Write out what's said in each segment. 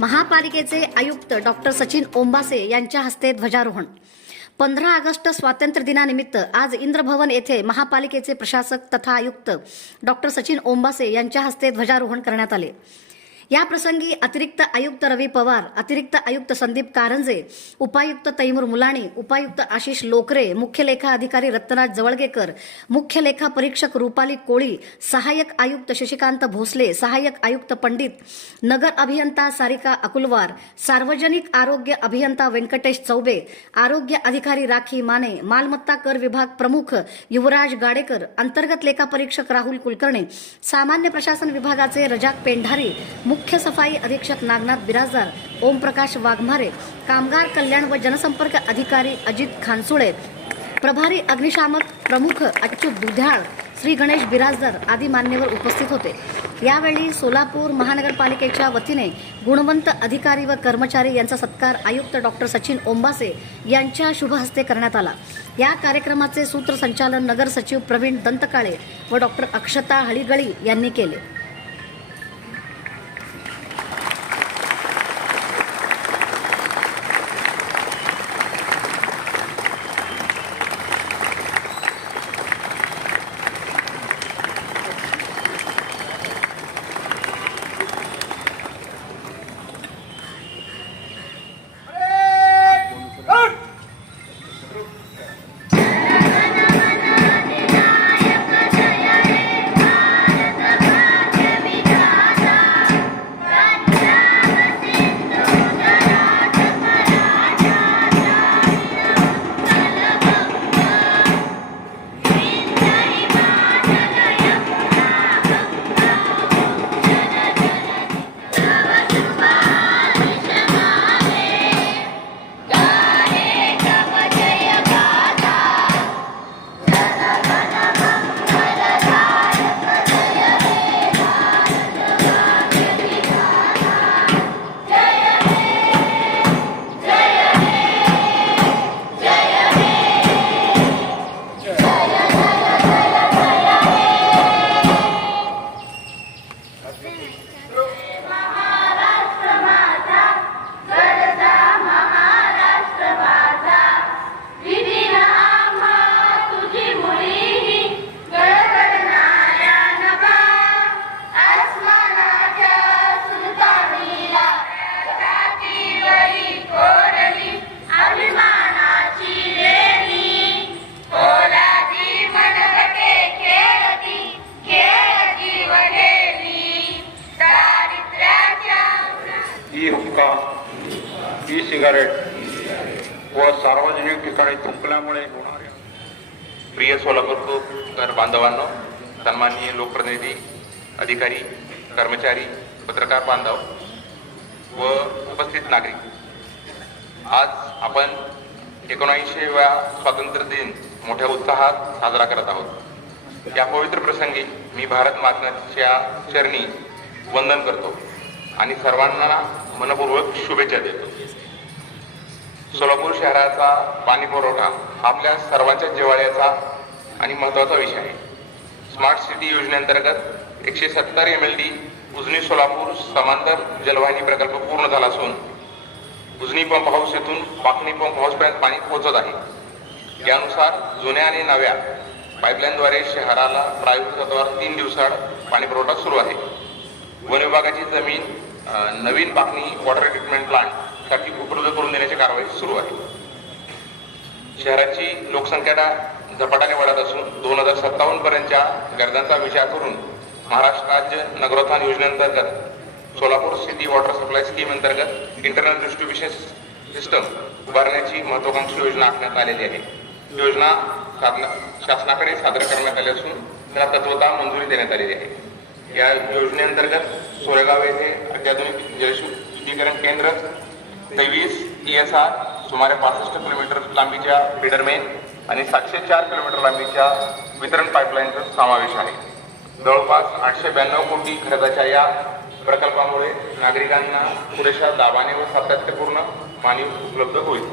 महापालिकेचे आयुक्त डॉक्टर सचिन ओंबासे यांच्या हस्ते ध्वजारोहण. पंधरा ऑगस्ट स्वातंत्र्य दिनानिमित्त आज इंद्रभवन येथे महापालिकेचे प्रशासक तथा आयुक्त डॉक्टर सचिन ओंबासे यांच्या हस्ते ध्वजारोहण करण्यात आले. या प्रसंगी अतिरिक्त आयुक्त रवी पवार अतिरिक्त आयुक्त संदीप कारंजे उपायुक्त तैमूर मुलाणी उपायुक्त आशिष लोकरे मुख्य लेखा अधिकारी रत्नराज जवळगेकर मुख्य लेखा परीक्षक रुपाली कोळी सहाय्यक आयुक्त शशिकांत भोसले सहाय्यक आयुक्त पंडित नगर अभियंता सारिका अकुलवार सार्वजनिक आरोग्य अभियंता व्यंकटेश चौबे आरोग्य अधिकारी राखी माने मालमत्ता कर विभाग प्रमुख युवराज गाडेकर अंतर्गत लेखा परीक्षक राहुल कुलकर्णी सामान्य प्रशासन विभागाचे रजाक पेंढारी मुख्य मुख्य सफाई अधीक्षक नागनाथ बिराजदार ओमप्रकाश वाघमारे कामगार कल्याण व जनसंपर्क अधिकारी अजित खानसुळे प्रभारी अग्निशामक प्रमुख अच्युत दुध्याळ श्री गणेश बिराजदार आदी मान्यवर उपस्थित होते. यावेळी सोलापूर महानगरपालिकेच्या वतीने गुणवंत अधिकारी व कर्मचारी यांचा सत्कार आयुक्त डॉक्टर सचिन ओंबासे यांच्या शुभहस्ते करण्यात आला. या कार्यक्रमाचे सूत्रसंचालन नगर सचिव प्रवीण दंतकाळे व डॉक्टर अक्षता हळीगळी यांनी केले. बांधवांनो सन्माननीय लोकप्रतिनिधी अधिकारी कर्मचारी पत्रकार बांधव व उपस्थित नागरिक आज आपण एकोणऐंशीव्या स्वातंत्र्य दिन मोठ्या उत्साहात साजरा करत आहोत. या पवित्र प्रसंगी मी भारत माताच्या चरणी वंदन करतो आणि सर्वांना मनपूर्वक शुभेच्छा देतो. सोलापूर शहराचा पाणी पुरवठा आपल्या सर्वांच्या जिव्हाळ्याचा आणि महत्त्वाचा विषय आहे. स्मार्ट सिटी योजनेअंतर्गत एकशे सत्तर M L D Ujani Solapur समांतर जलवाहिनी प्रकल्प पूर्ण झाला असून उजनी पंप हाऊस येथून पाखणी पंप हाऊसपर्यंत पाणी पोहोचत आहे. यानुसार जुन्या आणि नव्या पाईपलाईनद्वारे शहराला प्रायोगिक तत्वावर तीन दिवसाआड पाणी पुरवठा सुरू आहे. वन विभागाची जमीन नवीन पाखणी वॉटर ट्रीटमेंट प्लांटसाठी उपलब्ध करून देण्याची कारवाई सुरू आहे. शहराची लोकसंख्या झपाट्याने वाढत असून दोन हजार सत्तावन्न पर्यंतच्या गरजांचा विचार करून महाराष्ट्र राज्य नगरोत्थान योजनेअंतर्गत Solapur city water supply scheme अंतर्गत इंटरनल डिस्ट्रीब्युशन सिस्टम उभारण्याची महत्वाकांक्षी योजना आखण्यात आलेली आहे. ही योजना साधना- शासनाकडे सादर करण्यात आली असून त्याला तत्वता मंजुरी देण्यात आलेली आहे. या योजनेअंतर्गत सोरेगाव येथे अत्याधुनिक जलशुद्धीकरण केंद्र तेवीस ई एस आर सुमारे पासष्ट किलोमीटर लांबीच्या बिडरमेन आणि सातशे चार किलोमीटर लांबीच्या वितरण पाईपलाईनचा समावेश आहे. जवळपास आठशे ब्याण्णव कोटी खर्चाच्या या प्रकल्पामुळे नागरिकांना पुरेशा दाबाने व सातत्यपूर्ण पाणी उपलब्ध होईल.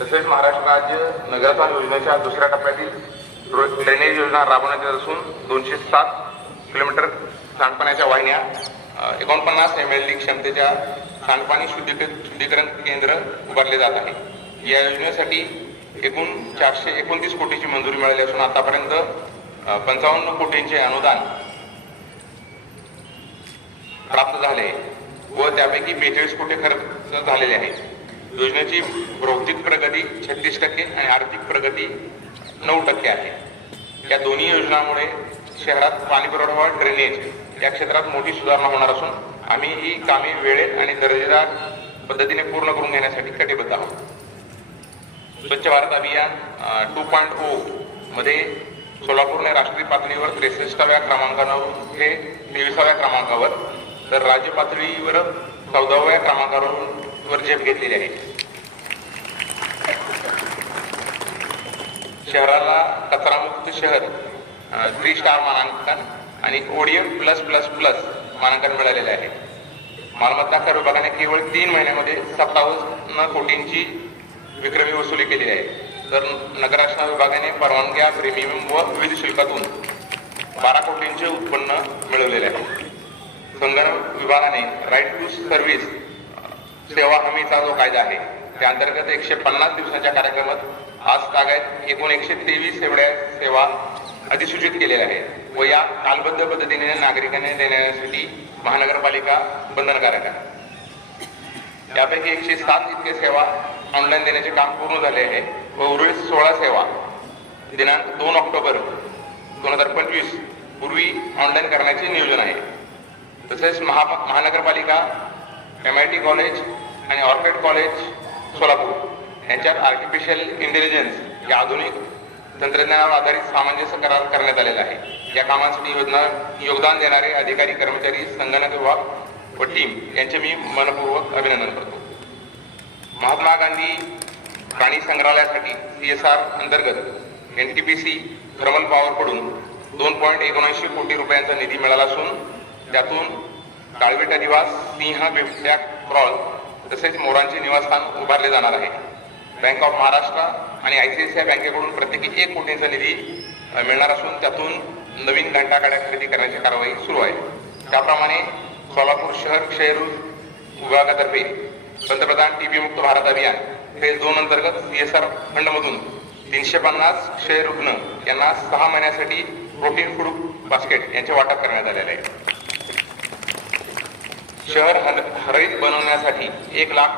तसेच महाराष्ट्र राज्य नगरपाल योजनेच्या दुसऱ्या टप्प्यातील ड्रेनेज योजना राबवण्यात येत असून दोनशे सात किलोमीटर सांडपाण्याच्या वाहिन्या एकोणपन्नास एम एल डी क्षमतेच्या सांडपाणी शुद्धीकरण शुद्धीकरण केंद्र उभारले जात आहे. या योजनेसाठी एकूण चारशे एकोणतीस कोटीची मंजुरी मिळाली असून आतापर्यंत पंचावन्न कोटींचे अनुदान प्राप्त झाले व त्यापैकी बेचाळीस कोटी खर्च झालेले आहे योजनेची भौतिक प्रगती छत्तीस टक्के आणि आर्थिक प्रगती नऊ टक्के आहे. या दोन्ही योजनांमुळे शहरात पाणीपुरवठा व ड्रेनेज या क्षेत्रात मोठी सुधारणा होणार असून आम्ही ही कामे वेळेत आणि दर्जेदार पद्धतीने पूर्ण करून घेण्यासाठी कटिबद्ध आहोत. स्वच्छ भारत अभियान टू पॉईंट ओ मध्ये सोलापूरने राष्ट्रीय पातळीवर त्रेसष्टाव्या क्रमांकावर हे तेविसाव्या क्रमांकावर तर राज्य पातळीवर चौदाव्या क्रमांकावर वर झेप घेतलेली आहे. शहराला कचरामुक्त शहर थ्री स्टार मानांकन आणि ओडीएफ प्लस प्लस प्लस मानांकन मिळालेले आहे. मालमत्ता कर विभागाने केवळ तीन महिन्यामध्ये सत्तावन्न कोटींची विक्रमी वसुली केली आहे. तर नगराशना विभागाने परवानग्या प्रीमियम व विविध शुल्कातून बारा कोटींचे उत्पन्न मिळवलेले आहे. संगणक विभागाने राईट टू सर्व्हिस सेवा हमीचा जो कायदा आहे त्या अंतर्गत एकशे पन्नास दिवसाच्या कार्यक्रमात आज तागायत एकूण एकशे तेवीस एवढ्या सेवा अधिसूचित केलेल्या आहेत व या कालबद्ध पद्धतीने नागरिकांनी देण्यासाठी महानगरपालिका बंधनकारक आहे. त्यापैकी एकशे सात इतके सेवा ऑनलाईन देण्याचे काम पूर्ण झाले आहे. व उर्वरित सोळा सेवा. दिनांक दोन ऑक्टोबर दोन हजार पंचवीस पूर्वी ऑनलाईन करण्याचे नियोजन आहे. तसेच महा महानगरपालिका एम आय टी कॉलेज आणि ऑर्किड कॉलेज सोलापूर यांच्यात आर्टिफिशियल इंटेलिजन्स या आधुनिक तंत्रज्ञानावर आधारित सामंजस्य करार करण्यात आलेला आहे. या कामांसाठी योजना योगदान देणारे अधिकारी कर्मचारी संगणक विभाग व टीम यांचे मी मनपूर्वक अभिनंदन करतो. महात्मा गांधी प्राणी संग्रहालयासाठी सी एस आर अंतर्गत N T P C thermal पॉवरकडून दोन पॉईंट एकोणऐंशी कोटी रुपयांचा निधी मिळाला असून त्यातून काळविटा निवास सिंह बिबट्या क्रॉल तसेच मोरांचे निवासस्थान उभारले जाणार आहे. बँक ऑफ महाराष्ट्र आणि I C I C I बँकेकडून प्रत्येकी एक कोटींचा निधी मिळणार असून त्यातून नवीन घंटागाड्या खरेदी करण्याची कारवाई सुरू आहे. त्याप्रमाणे सोलापूर शहर क्षयरोग विभागातर्फे पंतप्रधान टीबी मुक्त भारत अभियान फेज दोन अंतर्गत सी एस आर फंडमधून तीनशे पन्नास क्षय रुग्ण यांना सहा महिन्यासाठी प्रोटीन फूड बास्केट यांचे वाटप करण्यात आलेले आहे. शहर हर- हरित बनवण्यासाठी एक लाख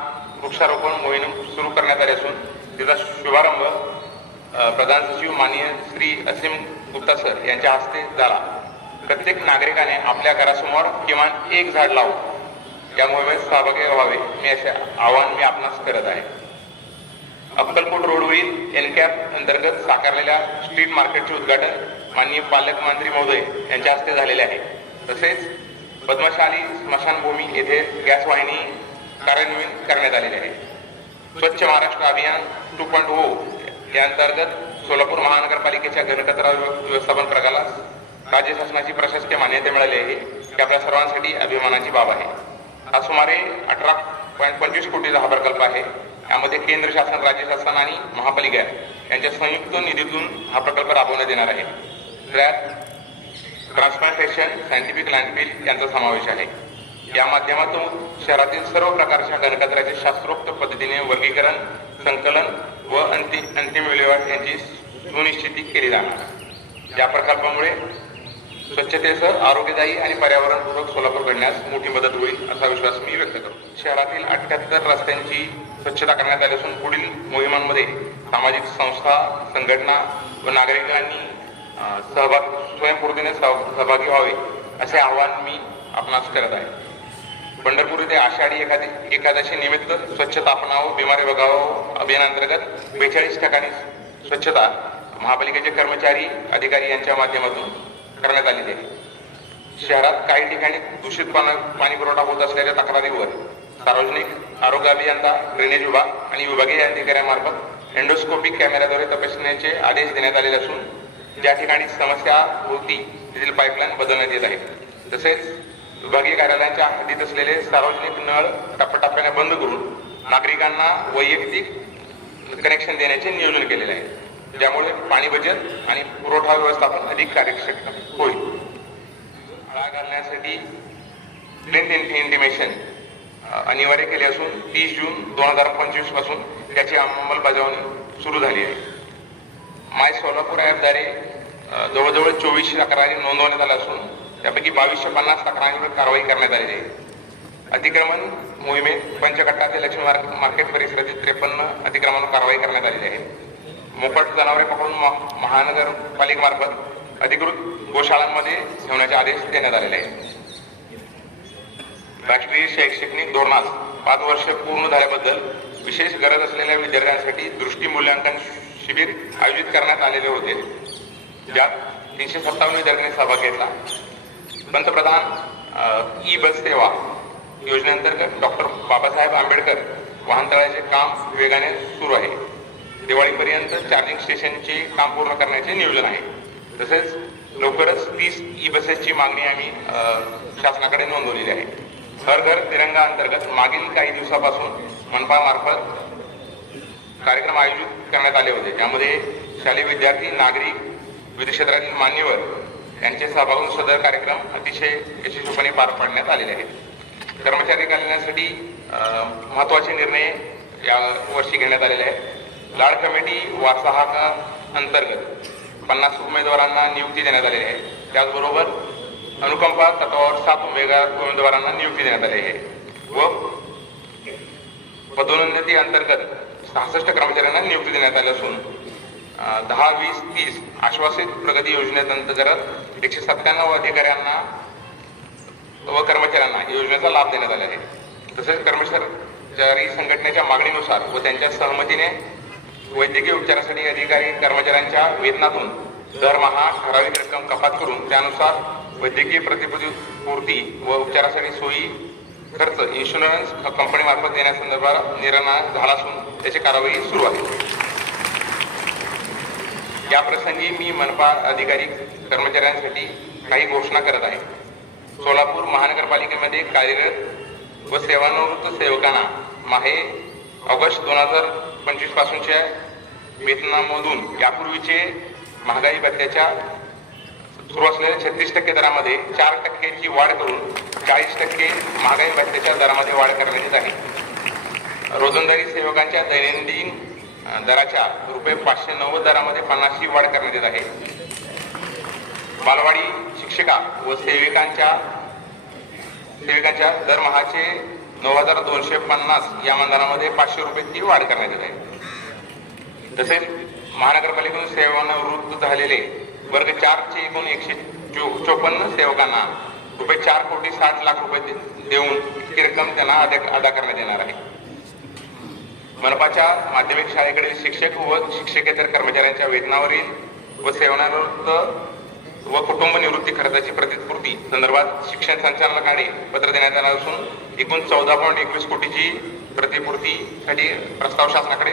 वृक्षारोपण मोहीम सुरू करण्यात आली असून तिचा शुभारंभ प्रधान सचिव माननीय श्री असीम गुप्ता सर यांच्या हस्ते झाला. प्रत्येक नागरिकाने आपल्या घरासमोर किमान एक झाड लावून या मोहिमेत सहभागी व्हावे. मी असे आवाहन मी आपणास करत आहे. अक्कलकोट रोडवरील एनकॅप अंतर्गत साकारलेल्या स्ट्रीट मार्केटचे उद्घाटन माननीय पालकमंत्री महोदय यांच्या हस्ते झालेले आहे. तसेच पद्मशाली स्मशानभूमी येथे गॅस वाहिनी कार्यान्वित करण्यात आलेली आहे. स्वच्छ महाराष्ट्र अभियान टू पॉईंट ओ या अंतर्गत सोलापूर महानगरपालिकेच्या घनकचरा व्यवस्थापन प्रकारास राज्य शासनाची प्रशासकीय मान्यता मिळाली आहे. ही आपल्या सर्वांसाठी अभिमानाची बाब आहे. हा सुमारे अठरा पॉईंट पंचवीस कोटीचा हा प्रकल्प आहे. यामध्ये केंद्र शासन राज्य शासन आणि महापालिका यांच्या संयुक्त निधीतून हा प्रकल्प राबवण्यात येणार आहे. त्यात ट्रान्सप्लांटेशन सायंटिफिक लँडफिल यांचा समावेश आहे. या माध्यमातून शहरातील सर्व प्रकारच्या घनकचऱ्याचे शास्त्रोक्त पद्धतीने वर्गीकरण संकलन व अंतिम अंतिम विल्हेवाट यांची सुनिश्चिती केली जाणार या प्रकल्पामुळे स्वच्छतेसह आरोग्यदायी आणि पर्यावरणपूरक सोलापूर घडण्यास मोठी मदत होईल असा विश्वास मी व्यक्त करतो. शहरातील अठ्ठ्याहत्तर रस्त्यांची स्वच्छता करण्यात आली असून पुढील मोहिमांमध्ये सामाजिक संस्था संघटना व नागरिकांनी सहभाग स्वयंपूर्तीने सहभागी व्हावे असे आवाहन मी आपणास करत आहे. पंढरपूर येथे आषाढी एखादी एकादशी निमित्त स्वच्छता अपनावो बिमारी बघावं अभियानांतर्गत बेचाळीस ठिकाणी स्वच्छता महापालिकेचे कर्मचारी अधिकारी यांच्या माध्यमातून करण्यात आलेली आहे. शहरात काही ठिकाणी दूषित पाणी पुरवठा होत असल्याच्या तक्रारीवर सार्वजनिक आरोग्य अभियंता ड्रेनेज विभाग आणि विभागीय अधिकाऱ्यांमार्फत एन्डोस्कोपिक कॅमेऱ्याद्वारे तपासण्याचे आदेश देण्यात आलेले असून ज्या ठिकाणी समस्या होती तेथील पाईपलाईन बदलण्यात येत आहे. तसेच विभागीय कार्यालयांच्या हद्दीत असलेले सार्वजनिक नळ टप्प्याटप्प्याने बंद करून नागरिकांना वैयक्तिक कनेक्शन देण्याचे नियोजन केलेले आहे. ज्यामुळे पाणी बचत आणि पुरवठा व्यवस्थापन अधिक कार्यक्षम होईल. आळा घालण्यासाठी इंटिमेशन अनिवार्य केले असून तीस जून दोन हजार पंचवीसपासून त्याची अंमलबजावणी सुरू झाली आहे. माय सोलापूर ॲपद्वारे जवळजवळ चोवीसशे तक्रारी नोंदवण्यात आल्या असून त्यापैकी बावीसशे पन्नास तक्रारींवर कारवाई करण्यात आलेली आहे. अतिक्रमण मोहिमेत पंचकट्टा ते लक्ष्मी मार्केट परिसरातील त्रेपन्न अतिक्रमण कारवाई करण्यात आलेली आहे. मोकट जनावरे पकडून म- महानगरपालिकेमार्फत अधिकृत गोशाळांमध्ये ठेवण्याचे आदेश देण्यात आलेले आहेत. राष्ट्रीय शैक्षणिक धोरणास पाच वर्ष पूर्ण झाल्याबद्दल विशेष गरज असलेल्या विद्यार्थ्यांसाठी दृष्टी मूल्यांकन शिबिर आयोजित करण्यात आलेले होते. ज्यात तीनशे सत्तावन्न विद्यार्थ्यांनी सहभाग घेतला. पंतप्रधान ई बस सेवा योजनेअंतर्गत डॉक्टर बाबासाहेब आंबेडकर वाहनतळाचे काम वेगाने सुरू आहे. दिवाळीपर्यंत चार्जिंग स्टेशनचे काम पूर्ण करण्याचे नियोजन आहे. तसेच लवकरच तीस ई बसेसची मागणी आम्ही शासनाकडे नोंदवलेली आहे. हर घर तिरंगा अंतर्गत मागील काही दिवसापासून मनपामार्फत कार्यक्रम आयोजित करण्यात आले होते. त्यामध्ये शालेय विद्यार्थी नागरिक विविध क्षेत्रातील मान्यवर यांचे सहभागून सदर कार्यक्रम अतिशय यशस्वीपणे पार पाडण्यात आलेले आहेत. कर्मचारी कल्याणासाठी महत्त्वाचे निर्णय या वर्षी घेण्यात आलेले आहेत. लाड कमिटी वारसा अंतर्गत पन्नास उमेदवारांना नियुक्ती देण्यात आलेली आहे. त्याचबरोबर अनुकंपा तत्वावर सात उमेदवार उमेदवारांना नियुक्ती देण्यात आली आहे. व पदोन्नती अंतर्गत सहासष्ट कर्मचाऱ्यांना नियुक्ती देण्यात आली असून दहा वीस तीस आश्वासित प्रगती योजनेअंतर्गत एकशे सत्त्याण्णव अधिकाऱ्यांना व कर्मचाऱ्यांना या योजनेचा लाभ देण्यात आला आहे. तसेच कर्मचारी संघटनेच्या मागणीनुसार व त्यांच्या सहमतीने वैद्यकीय उपचारासाठी अधिकारी कर्मचाऱ्यांच्या वेतनातून दरमहा ठराविक रक्कम कपात करून त्यानुसार वैद्यकीय प्रतिपूर्ती व उपचारासाठी सोयी खर्च इन्शुरन्स कंपनीमार्फत देण्यासंदर्भात निर्णय झाला असून त्याची कारवाई सुरू आहे. या प्रसंगी मी मनपा अधिकारी कर्मचाऱ्यांसाठी काही घोषणा करत आहे. सोलापूर महानगरपालिकेमध्ये कार्यरत व सेवानिवृत्त सेवकांना माहे ऑगस्ट दोन हजार पंचवीस पासूनच्या वेतनामधून यापूर्वीचे महागाई भत्त्याच्या सुरू असलेल्या छत्तीस टक्के दरामध्ये चार टक्क्याची वाढ करून चाळीस टक्के महागाई भत्त्याच्या दरामध्ये वाढ करण्यात येत आहे. रोजंदारी सेवकांच्या दैनंदिन दराच्या रुपये पाचशे नव्वद दरामध्ये पन्नासची वाढ करण्यात येत आहे. बालवाडी शिक्षिका व सेविकांच्या सेविकांच्या दरमहाचे नऊ हजार दोनशे पन्नास या मानधनामध्ये पाचशे रुपयाची वाढ करण्यात येत आहे. तसेच महानगरपालिकेतून सेवानिवृत्त झालेले वर्ग चारचे एकूण एकशे चो- चोपन्न सेवकांना रुपये चार कोटी साठ लाख रुपये दे- देऊन ही रक्कम त्यांना अदा अदा करण्यात येणार आहे. मनपाच्या माध्यमिक शाळेकडील शिक्षक व शिक्षकेतर कर्मचाऱ्यांच्या वेतनावरील व सेवनावृत्त व कुटुंब निवृत्ती खर्चाची प्रतिपूर्ती संदर्भात शिक्षण संचालनाकडे पत्र देण्यात येणार असून एकूण चौदा पॉईंट एकवीस कोटीची प्रतिपूर्तीसाठी प्रस्ताव शासनाकडे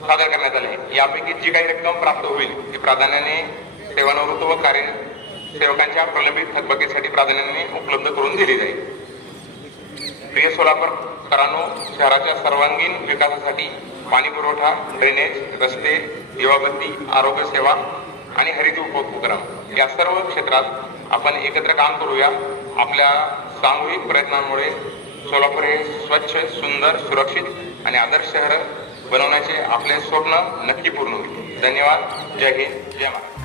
सादर करण्यात आले. यापैकी जी काही रक्कम प्राप्त होईल ती प्राधान्याने सेवानिवृत्त व कार्य सेवकांच्या प्रलंबित थकबाकीसाठी प्राधान्याने उपलब्ध करून दिली जाईल. प्रिय सोलापूरकरांनो शहराच्या सर्वांगीण विकासासाठी पाणी पुरवठा ड्रेनेज रस्ते दिवाबत्ती आरोग्य सेवा आणि हरित उपक्रम. या सर्व क्षेत्रात आपण एकत्र काम करूया. आपल्या सामूहिक प्रयत्नांमुळे सोलापूर हे स्वच्छ सुंदर सुरक्षित आणि आदर्श शहर बनवण्याचे आपले स्वप्न नक्की पूर्ण होईल. धन्यवाद. जय हिंद. जय महाराष्ट्र.